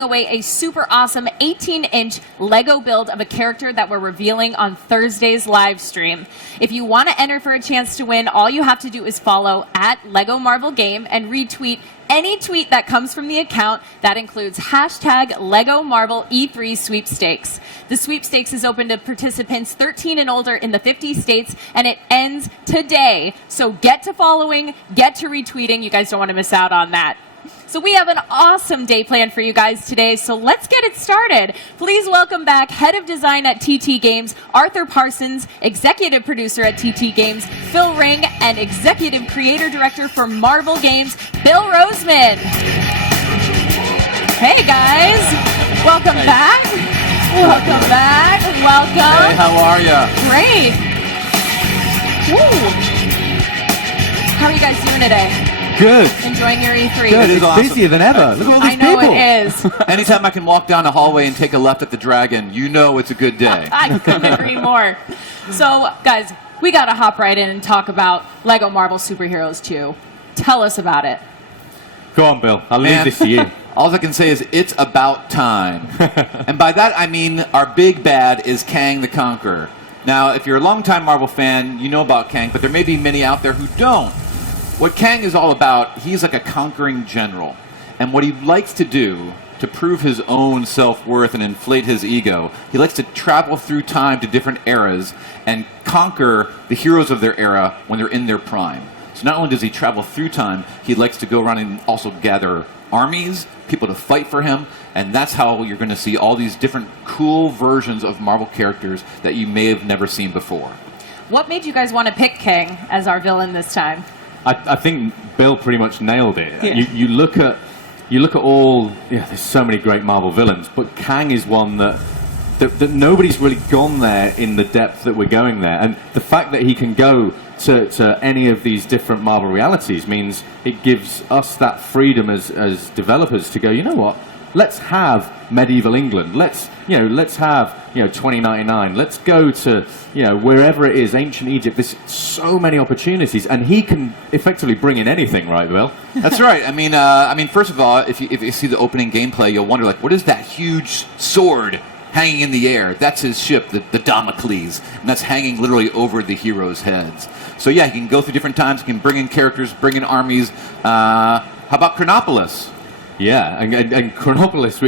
away a super awesome 18-inch Lego build of a character that we're revealing on Thursday's live stream. If you want to enter for a chance to win, all you have to do is follow @Lego Marvel Game and retweet any tweet that comes from the account. That includes hashtag Lego Marvel E3 sweepstakes. The sweepstakes is open to participants 13 and older in the 50 states, and it ends today. So get to following, get to retweeting. You guys don't want to miss out on that. So we have an awesome day planned for you guys today, so let's get it started. Please welcome back Head of Design at TT Games, Arthur Parsons, Executive Producer at TT Games, Phil Ring, and Executive Creator Director for Marvel Games, Bill Roseman. Hey guys, welcome back. Welcome back. Welcome. Hey, how are ya? Great. Woo. How are you guys doing today? Good. Enjoying your E3. Good. It's awesome. busier than ever. Look at all these I know people. it is. Anytime I can walk down the hallway and take a left at the Dragon, you know it's a good day. I couldn't agree more. So, guys, we got to hop right in and talk about Lego Marvel Superheroes 2. Tell us about it. Go on, Bill. I'll leave Man, this to you. all I can say is it's about time. And by that I mean our big bad is Kang the Conqueror. Now, if you're a longtime Marvel fan, you know about Kang, but there may be many out there who don't. What Kang is all about, he's like a conquering general. And what he likes to do to prove his own self-worth and inflate his ego, he likes to travel through time to different eras and conquer the heroes of their era when they're in their prime. So not only does he travel through time, he likes to go around and also gather armies, people to fight for him, and that's how you're going to see all these different cool versions of Marvel characters that you may have never seen before. What made you guys want to pick Kang as our villain this time? I think Bill pretty much nailed it. Yeah. You look at all. Yeah, there's so many great Marvel villains, but Kang is one that nobody's really gone there in the depth that we're going there. And the fact that he can go to any of these different Marvel realities means it gives us that freedom as developers to go, you know what? Let's have medieval England. Let's have 2099. Let's go to wherever it is, ancient Egypt. There's so many opportunities, and he can effectively bring in anything, right, Bill? That's right. I mean, first of all, if you see the opening gameplay, you'll wonder, like, what is that huge sword hanging in the air? That's his ship, the Damocles, and that's hanging literally over the heroes' heads. So yeah, he can go through different times. He can bring in characters, bring in armies. How about Chronopolis? Yeah, and Chronopolis,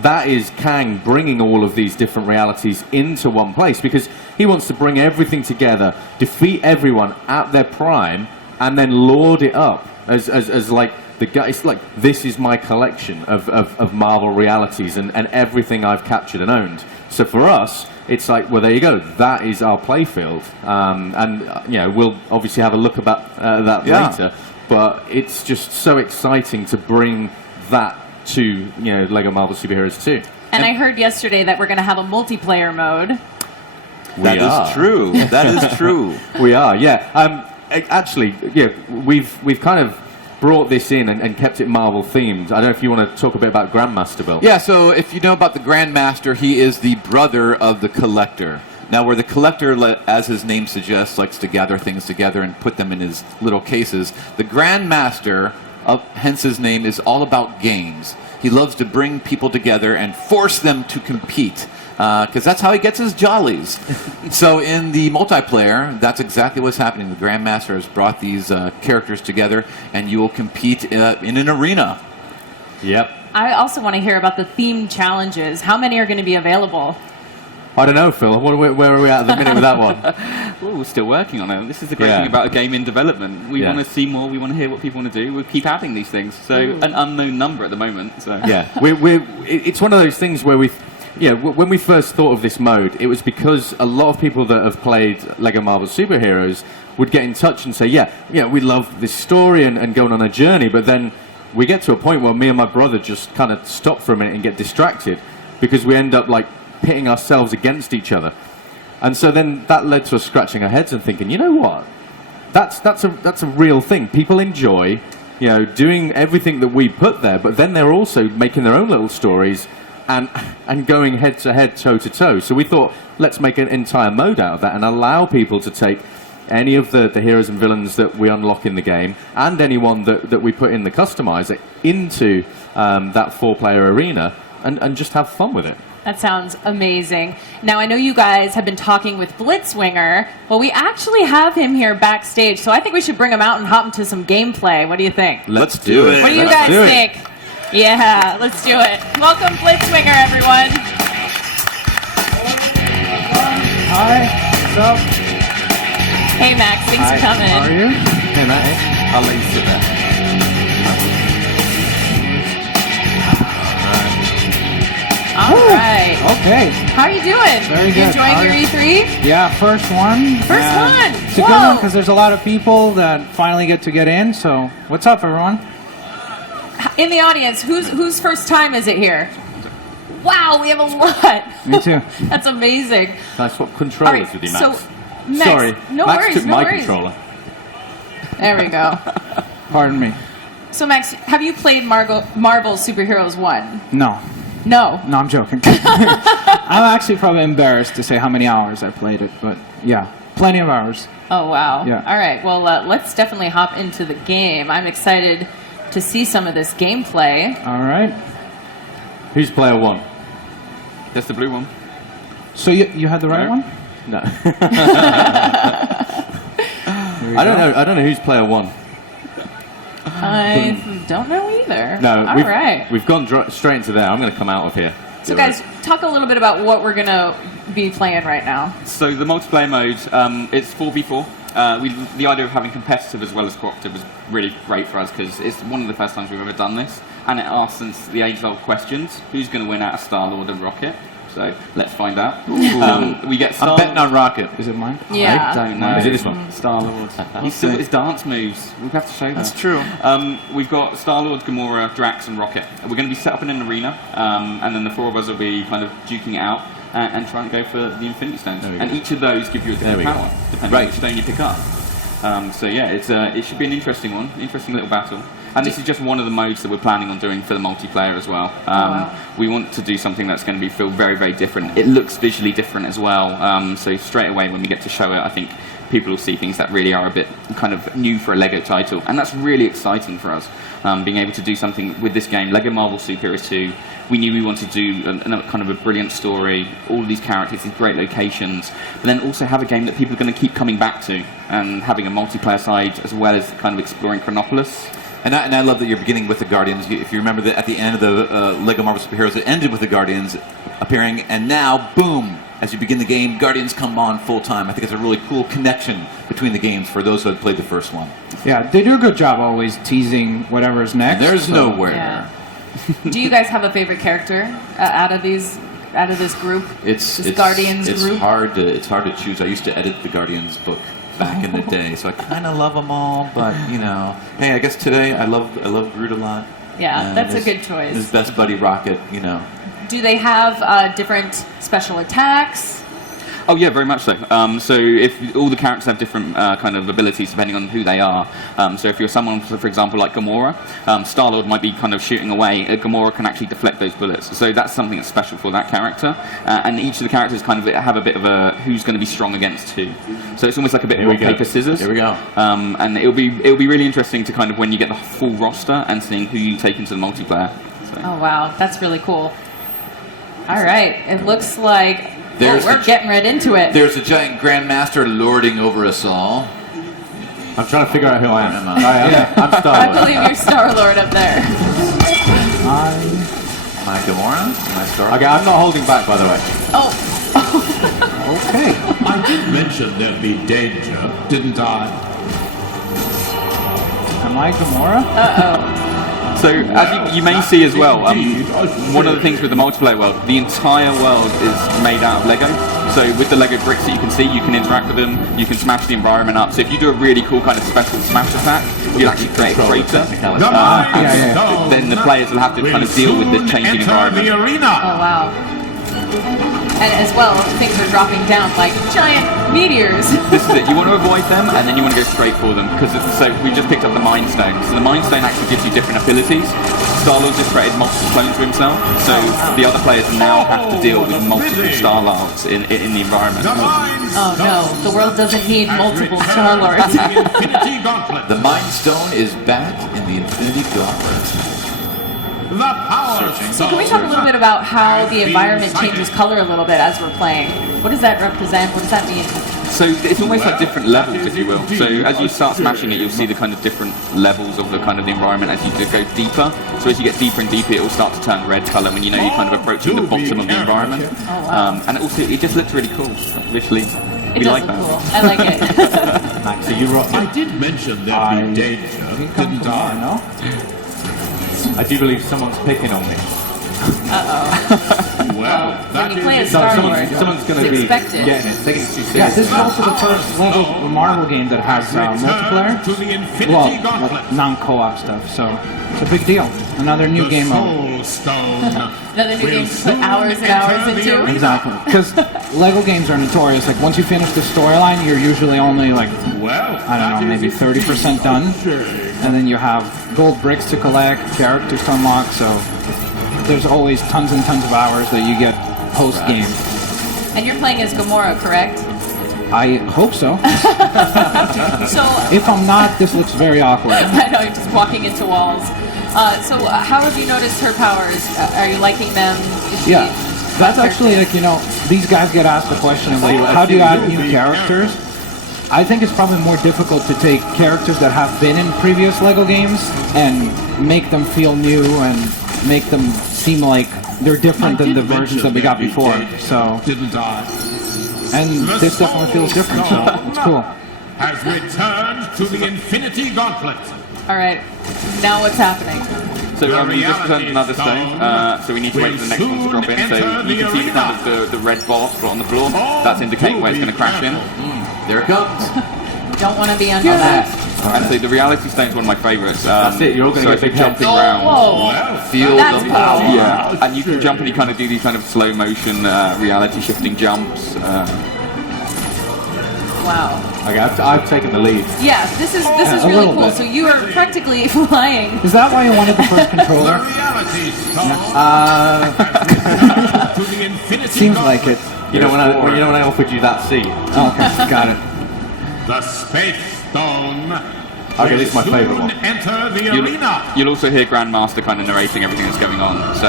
that is Kang bringing all of these different realities into one place, because he wants to bring everything together, defeat everyone at their prime, and then lord it up as like the guy. It's like, this is my collection of Marvel realities and everything I've captured and owned. So for us, it's like, well, there you go. That is our playfield, and we'll obviously have a look about that later. But it's just so exciting to bring that to Lego Marvel Superheroes 2. And I heard yesterday that we're going to have a multiplayer mode. That is true. That is true. We are, yeah. Actually, we've kind of brought this in and kept it Marvel themed. I don't know if you want to talk a bit about Grandmaster, Bill. Yeah. So if you know about the Grandmaster, he is the brother of the Collector. Now, where the Collector, as his name suggests, likes to gather things together and put them in his little cases, the Grandmaster, hence his name, is all about games. He loves to bring people together and force them to compete, because that's how he gets his jollies. So in the multiplayer, that's exactly what's happening. The Grandmaster has brought these characters together, and you will compete in an arena. Yep. I also want to hear about the themed challenges. How many are going to be available? I don't know, Phil. Where are we at the minute with that one? Well, we're still working on it. This is the great thing about a game in development. We want to see more. We want to hear what people want to do. We'll keep adding these things. So an unknown number at the moment. So yeah, it's one of those things where when we first thought of this mode, it was because a lot of people that have played Lego Marvel Superheroes would get in touch and say, we love this story and going on a journey, but then we get to a point where me and my brother just kind of stop for a minute and get distracted, because we end up like pitting ourselves against each other. And so then that led to us scratching our heads and thinking, you know what? That's a real thing. People enjoy, doing everything that we put there, but then they're also making their own little stories and going head to head, toe to toe. So we thought, let's make an entire mode out of that and allow people to take any of the heroes and villains that we unlock in the game, and anyone that we put in the customizer into that 4-player arena, and just have fun with it. That sounds amazing. Now, I know you guys have been talking with Blitzwinger, but we actually have him here backstage, so I think we should bring him out and hop into some gameplay. What do you think? Let's do it. What do you guys think? Yeah, let's do it. Welcome, Blitzwinger, everyone. Hi, what's up? Hey, Max, thanks for coming. How are you? Hey, Matt, I'll let you sit there. All right. Okay. How are you doing? Very You good. enjoying How are your you? E3? Yeah, first one. First one. It's a good Whoa. one because there's a lot of people that finally get to get in. So, what's up, everyone? In the audience, whose first time is it here? Wow, we have a lot. Me too. That's amazing. Can I swap All controllers right, with you, Max? so Max, Sorry, no Max worries, took no my worries. controller. There we go. Pardon me. So Max, have you played Marvel Superheroes 1? No, No. I'm joking. I'm actually probably embarrassed to say how many hours I played it, but yeah, plenty of hours. Oh wow. Yeah. All right. Well, let's definitely hop into the game. I'm excited to see some of this gameplay. All right. Who's player 1? That's the blue one. So you had the right No. one? No. Here we I don't go. know. I don't know who's player 1. I don't know either. No, All right. we've gone straight into there. I'm going to come out of here. So guys, talk a little bit about what we're gonna be playing right now. So the multiplayer mode, it's 4v4. The idea of having competitive as well as cooperative was really great for us because it's one of the first times we've ever done this, and it asks us the age-old questions: who's going to win out of Star-Lord and Rocket? So let's find out. We get I'm Star. betting on Rocket. Is it mine? Yeah. I don't know. Is it this one? Star-Lord. He's still got his dance moves. We have to show that. That's true. We've got Star-Lord, Gamora, Drax, and Rocket. We're going to be set up in an arena, and then the 4 of us will be kind of duking it out and trying to go for the Infinity Stones. There we And go. each of those give you a There different we go. power, depending Right. on which stone you pick up. So yeah, it should be an interesting one, interesting little battle. And this is just one of the modes that we're planning on doing for the multiplayer as well. wow. We want to do something that's going to feel very, very different. It looks visually different as well. So straight away when we get to show it, I think people will see things that really are a bit kind of new for a LEGO title. And that's really exciting for us, being able to do something with this game. LEGO Marvel Superheroes 2, we knew we wanted to do a kind of a brilliant story, all of these characters, these great locations, but then also have a game that people are going to keep coming back to, and having a multiplayer side as well as kind of exploring Chronopolis. And I love that you're beginning with the Guardians. If you remember that at the end of the Lego Marvel Superheroes, it ended with the Guardians appearing, and now, boom, as you begin the game, Guardians come on full time. I think it's a really cool connection between the games for those who had played the first one. Yeah, they do a good job always teasing whatever's next. There's so- nowhere. Yeah. Do you guys have a favorite character out of this group? It's Guardians it's group? hard to choose. I used to edit the Guardians book back in the day, so I kind of love them all. But you know, hey, I guess today I love Groot a lot. Yeah, that's a his- good choice. His best buddy Rocket, you know. Do they have different special attacks? Oh yeah, very much so. So if all the characters have different kind of abilities depending on who they are. So if you're someone, for example, like Gamora, Star-Lord might be kind of shooting away. Gamora can actually deflect those bullets. So that's something that's special for that character. And each of the characters kind of have a bit of a who's going to be strong against who. So it's almost like a bit Here we rock, go. paper, scissors. Here we go. And it'll be really interesting to kind of when you get the full roster and seeing who you take into the multiplayer. So. Oh wow, that's really cool. All right, it looks like There's we're the- getting right into it. There's a giant Grandmaster lording over us all. I'm trying to figure out who I am. Am I? I'm I Star-Lord. believe you're Star-Lord up there. Am I Gamora? Am I Star? Okay, I'm not holding back, by the way. Oh, Okay. I did mention there'd be danger, didn't I? Am I Gamora? So, as you may see as well, one of the things with the multiplayer world, the entire world is made out of Lego. So with the Lego bricks that you can see, you can interact with them, you can smash the environment up. So if you do a really cool kind of special smash attack, you'll actually create a crater. The Mind Stone Then the players will have to kind of deal with the changing enter environment. the arena. oh wow. And as well, things are dropping down like giant meteors. This is it. You want to avoid them, and then you want to go straight for them. Because so we just picked up the Mind Stone. So the Mind Stone actually gives you different abilities. Star-Lord just created multiple clones for himself, so the other players now have to deal with multiple Star-Lords in the environment. Oh no, the world doesn't need multiple Star-Lords. Infinity Gauntlet. The Mind Stone is back in the Infinity Gauntlet. The Power So can we talk a little bit about how the environment changes color a little bit as we're playing? What does that represent? What does that mean? So it's almost like different levels, if you will. So as you start smashing it, you'll see the kind of different levels of the kind of the environment as you go deeper. So as you get deeper and deeper, it will start to turn red color when you know you're kind of approaching the bottom of the environment. And also, it just looks really cool visually. It We does like look that. cool. I like it. Max, are you right? I did mention there'd be danger, didn't I? No? I do believe someone's picking on me. Well, When that you is play as it. Star-Lord, Someone's going to be expected. getting it, taking it too seriously. Yeah, this is also the first Lego Marvel game that has multiplayer. To the Infinity Well, Gauntlet. non-co-op stuff, so it's a big deal. Another new The game mode. Soul Stone. Another new will game to put soon hours and enter hours the into. arena. Exactly. Because Lego games are notorious. Like, once you finish the storyline, you're usually only, like, Well, I don't know, maybe 30% done. And then you have gold bricks to collect, characters to unlock, so there's always tons and tons of hours that you get post-game. And you're playing as Gamora, correct? I hope so. So If I'm not, this looks very awkward. I know, you're just walking into walls. So how have you noticed her powers? Are you liking them? Is she- Yeah, that's actually like, you know, these guys get asked the question of like, how do you add new characters? I think it's probably more difficult to take characters that have been in previous Lego games and make them feel new and make them seem like they're different than the versions that we got before. So, Didn't I? and this definitely feels different, so it's cool. Has returned to the Infinity Gauntlet. All right, now what's happening? So we just returned another stone, so we need to wait for the next one to drop in. So you can see kind of the red bar on the floor. That's indicating where it's going to crash in. There it comes. Don't want to be under that. And so the reality stone is one of my favourites. That's it, you're all gonna so get if you're big heads. jumping around. Whoa! Feel That's the cool. power. Yeah, and you can jump and you kind of do these kind of slow motion reality shifting jumps. Wow. Okay, I've taken the lead. Yeah, this is a really little cool. bit. So you are practically flying. Is that why you wanted the first The controller? reality stone to the Infinity Seems like it. Gauntlet. You know when I offered you that seat. Oh, okay, got it. The Space Stone. Okay, this is my will favourite soon one. Enter the You'll, arena. you'll also hear Grandmaster kind of narrating everything that's going on. So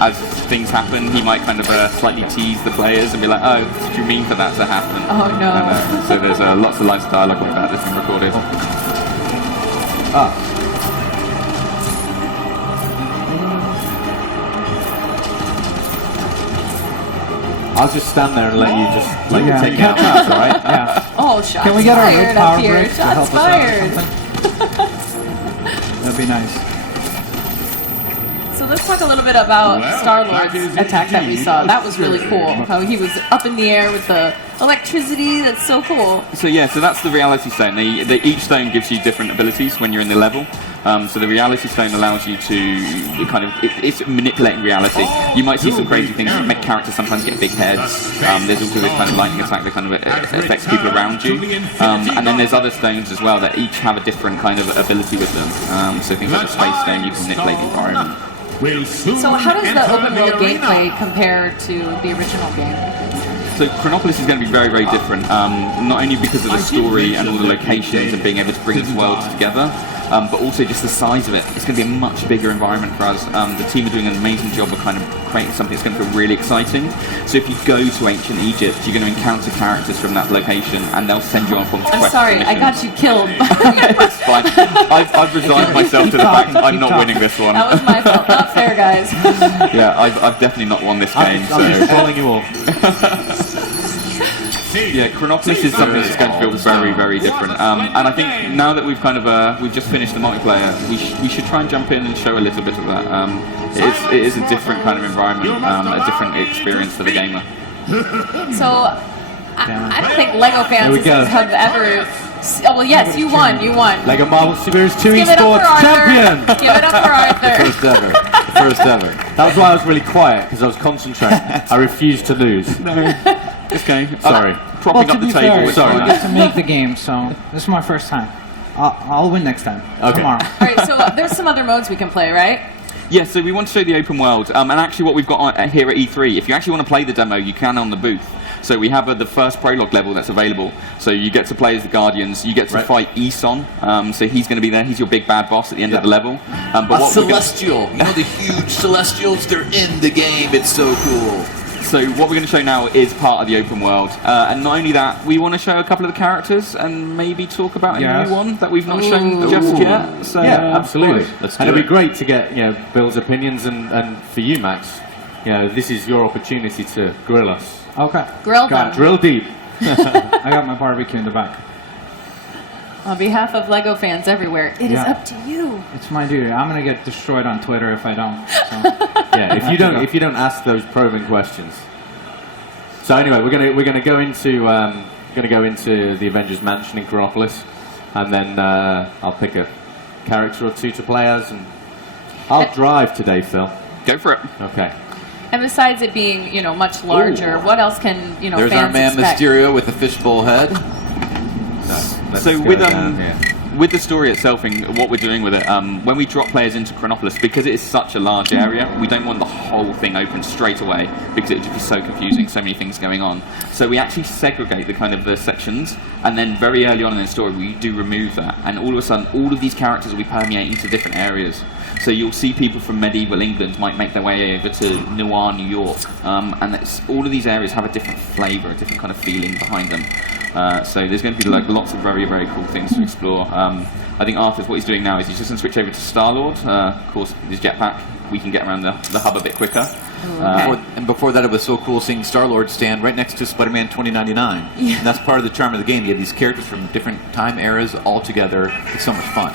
as things happen, he might kind of slightly tease the players and be like, "Oh, what do you mean for that to happen?" Oh, no. And, so there's lots of lines of dialogue like that that's been recorded. I'll just stand there and let you just like Yeah. take out that, right? Yeah. Oh, shots Can we get our fired red up power here. bricks to help Shots us out or fired. something? That'd be nice. So let's talk a little bit about Well, Star-Lord's that is attack that we indeed saw. a That was really thrill. cool. How he was up in the air with the electricity. That's so cool. So yeah, so that's the reality stone. Each stone gives you different abilities when you're in the level. So the reality stone allows you to kind of it's manipulating reality. You might see some crazy things that make characters sometimes get big heads. There's also this kind of lightning attack that kind of affects people around you. And then there's other stones as well that each have a different kind of ability with them. So things like the space stone, you can manipulate the environment. Will soon So how does the enter open world arena. gameplay compare to the original game? So Chronopolis is going to be very, very different, not only because of the story and all the locations and being able to bring these worlds together, but also just the size of it. It's going to be a much bigger environment for us. The team are doing an amazing job of kind of creating something that's going to feel really exciting. So if you go to ancient Egypt, you're going to encounter characters from that location, and they'll send you on forms of I'm quest sorry, I missions. got you killed. It's fine. I've resigned myself to the fact that I'm not winning this one. That was my fault. Not fair, guys. Yeah, I've definitely not won this game. I'm just So following you all. yeah, Chronopolis is something that's going to feel very, very different. And I think now that we've kind of we've just finished the multiplayer, we should try and jump in and show a little bit of that. It is a different kind of environment, a different experience for the gamer. So I don't think Lego fans There we go. have ever Oh, well, yes, you won. You won. Lego Marvel Superheroes 2 Give it up for Esports Arthur. champion. Give it up for Arthur. First ever. First ever. That was why I was really quiet, because I was concentrating. I refused to lose. Okay. Sorry. Propping to up the be table. fair, is Sorry. I fine. get to make the game, so this is my first time. I'll win next time. Okay. Tomorrow. All right, so there's some other modes we can play, right? Yeah, so we want to show the open world, and actually what we've got here at E3, if you actually want to play the demo, you can on the booth. So we have the first prologue level that's available. So you get to play as the Guardians, you get to Right. fight Eson, so he's going to be there, he's your big bad boss at the end of the level. But A what we're gonna- celestial. You know the huge celestials? They're in the game. It's so cool. So what we're going to show now is part of the open world, and not only that, we want to show a couple of the characters and maybe talk about a Yes. new one that we've not shown just yet. So Yeah, absolutely. Let's And do it'd it. be great to get Bill's opinions, and for you, Max, this is your opportunity to grill us. Okay. Grill Got them. Drill deep. I got my barbecue in the back. On behalf of Lego fans everywhere, it is Yeah. up to you. It's my duty. I'm gonna get destroyed on Twitter if I don't. So. Yeah, if you don't ask those probing questions. So anyway, we're gonna go into the Avengers Mansion in Chronopolis, and then I'll pick a character or two to play as, and I'll drive today, Phil. go for it. Okay. And besides it being, much larger, what else can, There's fans our man expect? Mysterio with the fishbowl head. Let's So go with down here. with the story itself and what we're doing with it, when we drop players into Chronopolis, because it is such a large area, we don't want the whole thing open straight away because it would just be so confusing, so many things going on. So we actually segregate the sections, and then very early on in the story we do remove that, and all of a sudden all of these characters will be permeating to different areas. So you'll see people from medieval England might make their way over to Noir, New York, and all of these areas have a different flavour, a different kind of feeling behind them. So there's going to be lots of very, very cool things to explore. I think Arthur's what he's doing now is he's just going to switch over to Star-Lord. Of course, his jetpack, we can get around the hub a bit quicker. Before that, it was so cool seeing Star-Lord stand right next to Spider-Man 2099. Yeah. And that's part of the charm of the game. You have these characters from different time eras all together. It's so much fun.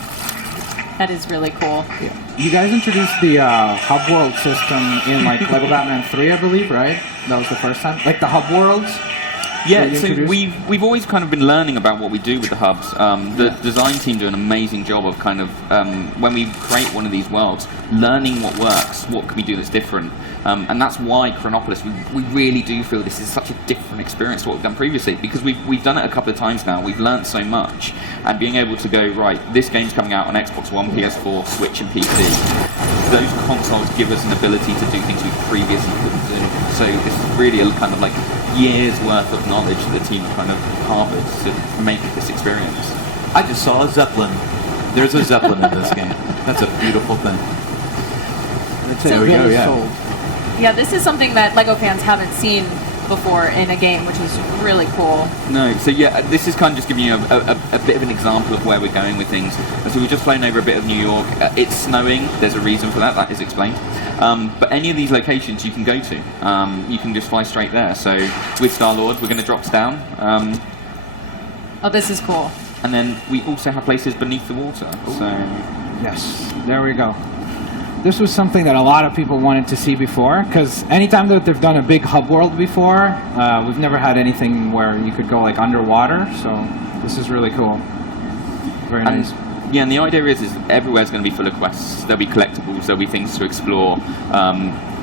That is really cool. You guys introduced the hub world system in Lego Batman 3, I believe, right? That was the first time. Like the hub worlds. Yeah, that you so introduced? we've always kind of been learning about what we do with the hubs. The design team do an amazing job of kind of when we create one of these worlds, learning what works, what can we do that's different, and that's why Chronopolis. We really do feel this is such a different experience to what we've done previously because we've done it a couple of times now. We've learned so much, and being able to go right, this game's coming out on Xbox One, PS4, Switch, and PC. Those consoles give us an ability to do things we previously couldn't do. So this is really a kind of years worth of knowledge that the team kind of harvest to make this experience. I just saw a Zeppelin. There's a Zeppelin in this game. That's a beautiful thing. That's So- it. There we go, Really yeah. sold. Yeah, this is something that Lego fans haven't seen before in a game, which is really cool. No, so yeah, this is kind of just giving you a bit of an example of where we're going with things. And so we've just flown over a bit of New York. It's snowing. There's a reason for that. That is explained. But any of these locations you can go to. You can just fly straight there. So with Star-Lord, we're going to drop down. Oh, this is cool. And then we also have places beneath the water. So Yes, there we go. This was something that a lot of people wanted to see before, because anytime that they've done a big hub world before, we've never had anything where you could go underwater, so this is really cool. Very And, nice. yeah, and the idea is everywhere's going to be full of quests. There'll be collectibles, there'll be things to explore.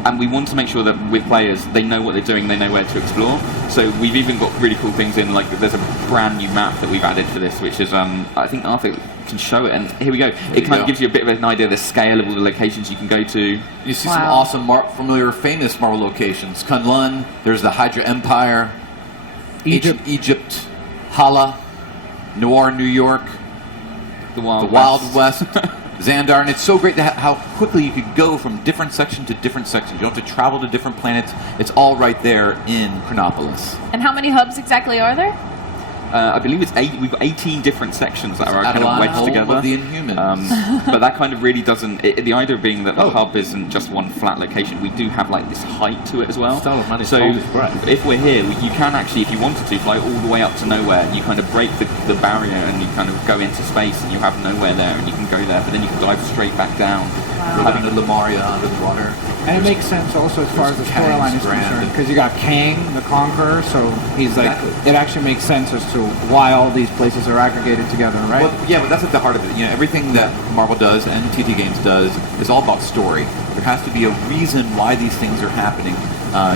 And we want to make sure that with players, they know what they're doing, they know where to explore. So we've even got really cool things in, there's a brand new map that we've added for this, which is, I think Arthur can show it, and here we go. It kind of gives you a bit of an idea of the scale of all the locations you can go to. You see some Wow. awesome, familiar, famous Marvel locations. Kunlun, there's the Hydra Empire, Egypt, Hala, Noir, New York, The Wild, the Wild West, Xandar, and it's so great how quickly you could go from different section to different section. You don't have to travel to different planets. It's all right there in Chronopolis. And how many hubs exactly are there? I believe it's 8. We've got 18 different sections that are kind of Adeline, wedged home together. of the Inhumans. But that kind of really doesn't. The idea being that the Oh. hub isn't just one flat location. We do have this height to it as well. Star-Lord managed So to hold his breath. if we're here, you can actually, if you wanted to, fly all the way up to nowhere. And you kind of break the barrier and you kind of go into space and you have nowhere there and you can go there. But then you can dive straight back down. We're having the Lemuria under the water. And it makes sense also as far as the Kang's storyline is grand. concerned, because you got Kang, the Conqueror, so he's like, Exactly. it actually makes sense as to why all these places are aggregated together, right? Well, yeah, but that's at the heart of it. You know, everything that Marvel does and TT Games does is all about story. There has to be a reason why these things are happening.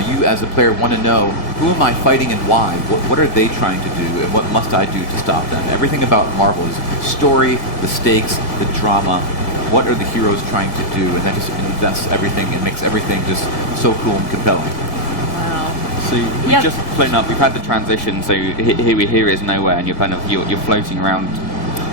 You, as a player, want to know, who am I fighting and why? What are they trying to do, and what must I do to stop them? Everything about Marvel is story, the stakes, the drama. What are the heroes trying to do? And that just invests everything and makes everything just so cool and compelling. Wow. So we've Yeah. just flown up. We've had the transition. So here is nowhere, and you're floating around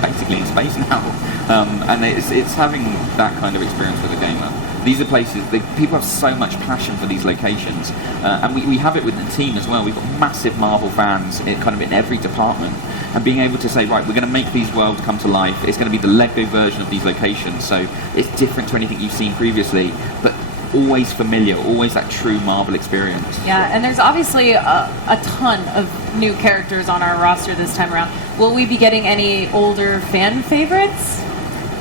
basically in space now. And it's having that kind of experience with a gamer. These are places people have so much passion for these locations, and we have it with the team as well. We've got massive Marvel fans in every department, and being able to say, right, we're going to make these worlds come to life. It's going to be the Lego version of these locations, so it's different to anything you've seen previously, but always familiar, always that true Marvel experience. Yeah, and there's obviously a ton of new characters on our roster this time around. Will we be getting any older fan favorites?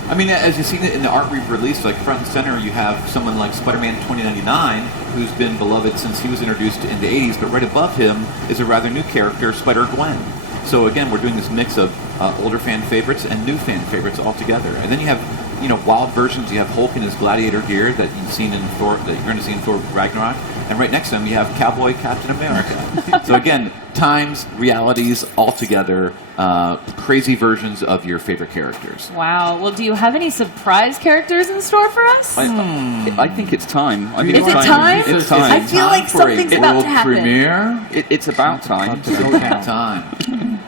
I mean, as you've seen it in the art we've released, like front and center, you have someone like Spider-Man 2099, who's been beloved since he was introduced in the 80s, but right above him is a rather new character, Spider-Gwen. So again, we're doing this mix of older fan favorites and new fan favorites all together. And then you have, wild versions. You have Hulk in his gladiator gear that you've seen in Thor, that you're going to see in Thor Ragnarok. And right next to him, you have Cowboy Captain America. So again, times, realities, all together, crazy versions of your favorite characters. Wow. Well, do you have any surprise characters in store for us? I think it's time. I think Is it's it time? It's I time. feel like for a something's about world to happen. premiere. It's about time. Time.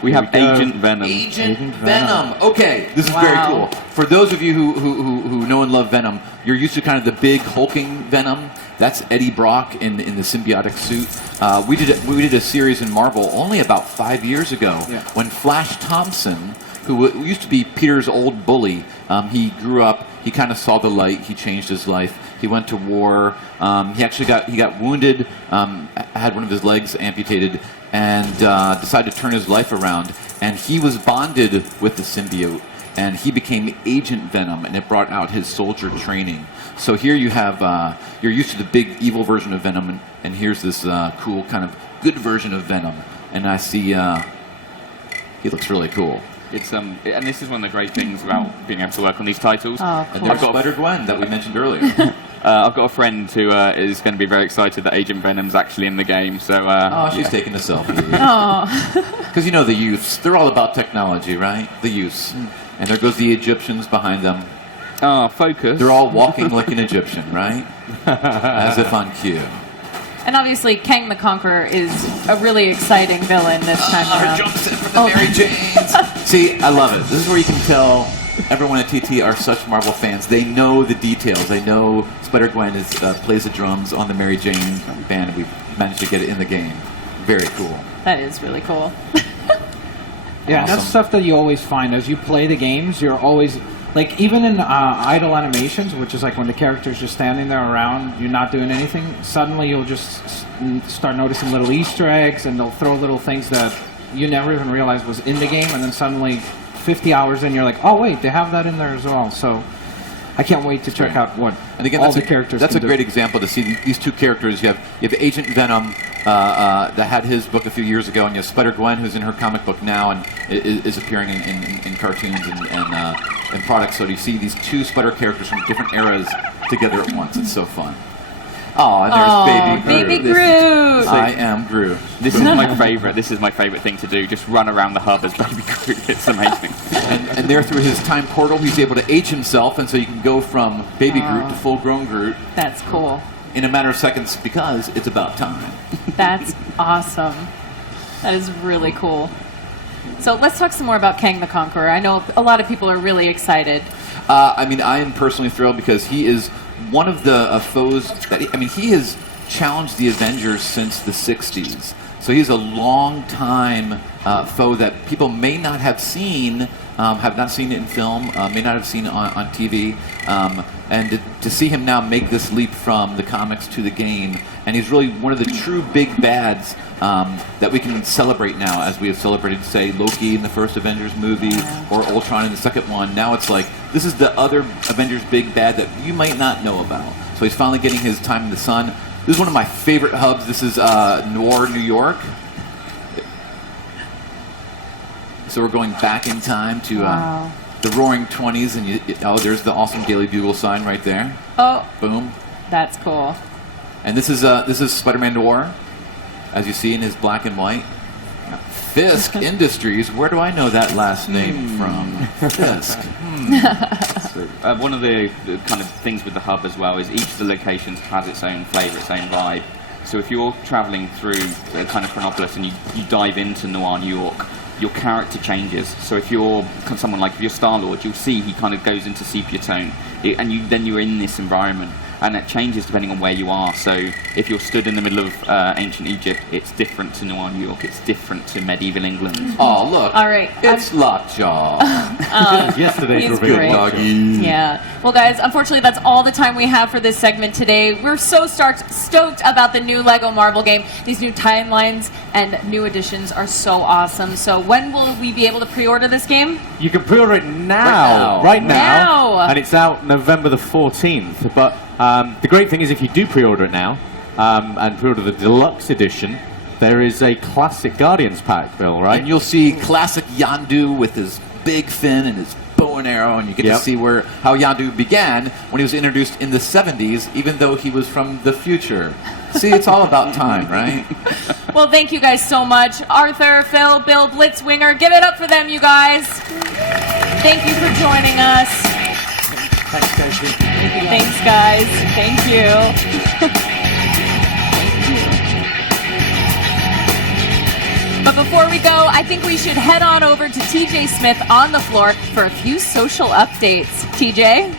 We have Agent Venom. Agent Venom. Okay, this is very Wow. cool. For those of you who know and love Venom, you're used to kind of the big hulking Venom. That's Eddie Brock in the symbiotic suit. We did a series in Marvel only about 5 years ago when Flash Thompson, who used to be Peter's old bully, he grew up. He kind of saw the light. He changed his life. He went to war. He actually got wounded. Had one of his legs amputated, and decided to turn his life around. And he was bonded with the symbiote, and he became Agent Venom, and it brought out his soldier training. So here you have, you're used to the big evil version of Venom, and here's this cool kind of good version of Venom. And I see he looks really cool. It's and this is one of the great things about being able to work on these titles. Oh, And cool. there's Spider-Gwen that we mentioned earlier. I've got a friend who is going to be very excited that Agent Venom's actually in the game. So Oh, she's taking a selfie. Oh. Because the youths, they're all about technology, right? The youths. And there goes the Egyptians behind them. Focus. They're all walking like an Egyptian, right? As if on cue. And obviously, Kang the Conqueror is a really exciting villain this time around. Jumps in for the Mary Janes. See, I love it. This is where you can tell everyone at TT are such Marvel fans. They know the details. They know Spider-Gwen plays the drums on the Mary Jane band. We've managed to get it in the game. Very cool. That is really cool. Yeah, that's Awesome. stuff that you always find as you play the games. You're always like, even in idle animations, which is like when the character's just standing there around, you're not doing anything. Suddenly, you'll just start noticing little Easter eggs, and they'll throw little things that you never even realized was in the game, and then suddenly, 50 hours in, you're like, oh wait, they have that in there as well. So I can't wait to check out what And again, all that's the characters. That's a can great do. example to see these two characters. You have Agent Venom that had his book a few years ago, and you have Spider-Gwen, who's in her comic book now and is appearing in cartoons and products. So you see these two Spider characters from different eras together at once. It's so fun. Oh, and there's Baby This- Groot. I am Groot. This is my favorite. This is my favorite thing to do. Just run around the hub as Baby Groot. It's amazing. And there, through his time portal, he's able to age himself, and so you can go from Baby Groot to full-grown Groot That's cool. in a matter of seconds because it's about time. That's awesome. That is really cool. So let's talk some more about Kang the Conqueror. I know a lot of people are really excited. I mean, I am personally thrilled because he is one of the foes that he has challenged the Avengers since the 60s. So he's a long time foe that people may not have seen, have not seen it in film, may not have seen on TV. And to see him now make this leap from the comics to the game, and he's really one of the true big bads that we can celebrate now, as we have celebrated, say, Loki in the first Avengers movie or Ultron in the second one. Now it's like This is the other Avengers big bad that you might not know about. So he's finally getting his time in the sun. This is one of my favorite hubs. This is Noir, New York. So we're going back in time to the Roaring 20s, and there's the awesome Daily Bugle sign right there. Oh, Boom. that's cool. And this is Spider-Man Noir, as you see in his black and white. Fisk Industries. Where do I know that last name from? Fisk. One of the kind of things with the hub as well is each of the locations has its own flavour, its own vibe. So if you're travelling through kind of Chronopolis and you dive into Noir, New York, your character changes. So if you're someone like, if you're Star-Lord, you'll see he kind of goes into sepia tone, and then you're in this environment, and it changes depending on where you are. So if you're stood in the middle of ancient Egypt, it's different to Noir, New York. It's different to medieval England. Oh, look. All right. It's Lockjaw. Yesterday's He's reveal. great. Doggy. Yeah. Well, guys, unfortunately, that's all the time we have for this segment today. We're so stoked about the new Lego Marvel game. These new timelines and new additions are so awesome. So when will we be able to pre-order this game? You can pre-order it now. Right now. Now. And it's out November the 14th. But the great thing is if you do pre-order it now, and pre-order the deluxe edition, there is a classic Guardians pack, Bill, right? And you'll see classic Yondu with his big fin and his bow and arrow, and you get to see how Yondu began when he was introduced in the 70s, even though he was from the future. See, it's all about time, right? Well, thank you guys so much. Arthur, Phil, Bill, Blitzwinger, give it up for them, you guys. Thank you for joining us. Thanks, Casey. Thanks, guys. Thank you. But before we go, I think we should head on over to TJ Smith on the floor for a few social updates. TJ?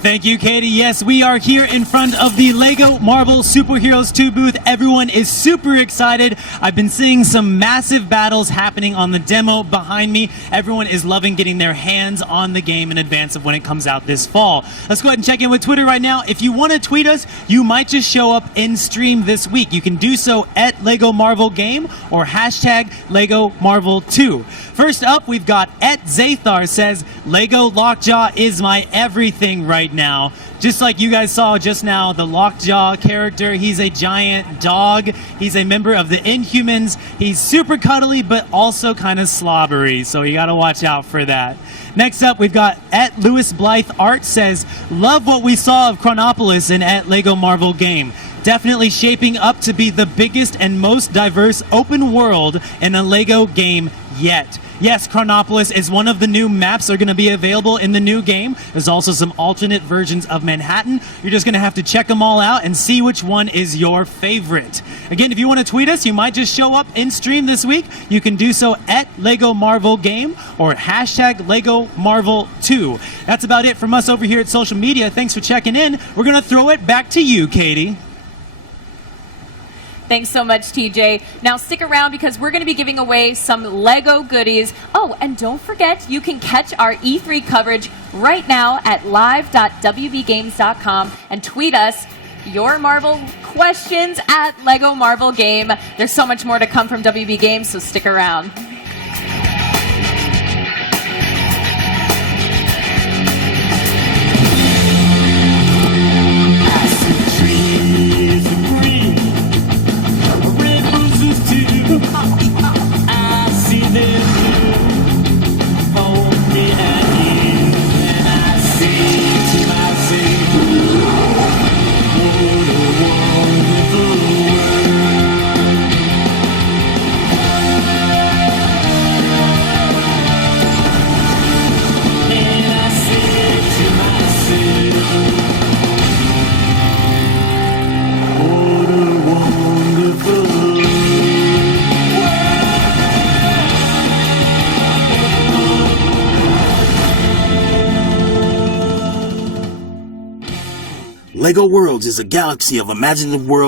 Thank you, Katie. Yes, we are here in front of the Lego Marvel Superheroes 2 booth. Everyone is super excited. I've been seeing some massive battles happening on the demo behind me. Everyone is loving getting their hands on the game in advance of when it comes out this fall. Let's go ahead and check in with Twitter right now. If you want to tweet us, you might just show up in stream this week. You can do so at Lego Marvel Game or hashtag Lego Marvel 2. First up, we've got at Zathar says, Lego Lockjaw is my everything right now. Just like you guys saw just now, the Lockjaw character, he's a giant dog. He's a member of the Inhumans. He's super cuddly, but also kind of slobbery, so you gotta watch out for that. Next up, we've got at Lewis Blythe Art says, love what we saw of Chronopolis in at Lego Marvel Game. Definitely shaping up to be the biggest and most diverse open world in a Lego game yet. Yes, Chronopolis is one of the new maps that are going to be available in the new game. There's also some alternate versions of Manhattan. You're just going to have to check them all out and see which one is your favorite. Again, if you want to tweet us, you might just show up in stream this week. You can do so at Lego Marvel Game or hashtag Lego Marvel 2. That's about it from us over here at social media. Thanks for checking in. We're going to throw it back to you, Katie. Thanks so much, TJ. Now stick around because we're going to be giving away some Lego goodies. Oh, and don't forget, you can catch our E3 coverage right now at live.wbgames.com and tweet us your Marvel questions at Lego Marvel Game. There's so much more to come from WB Games, so stick around. LEGO Worlds is a galaxy of imaginative worlds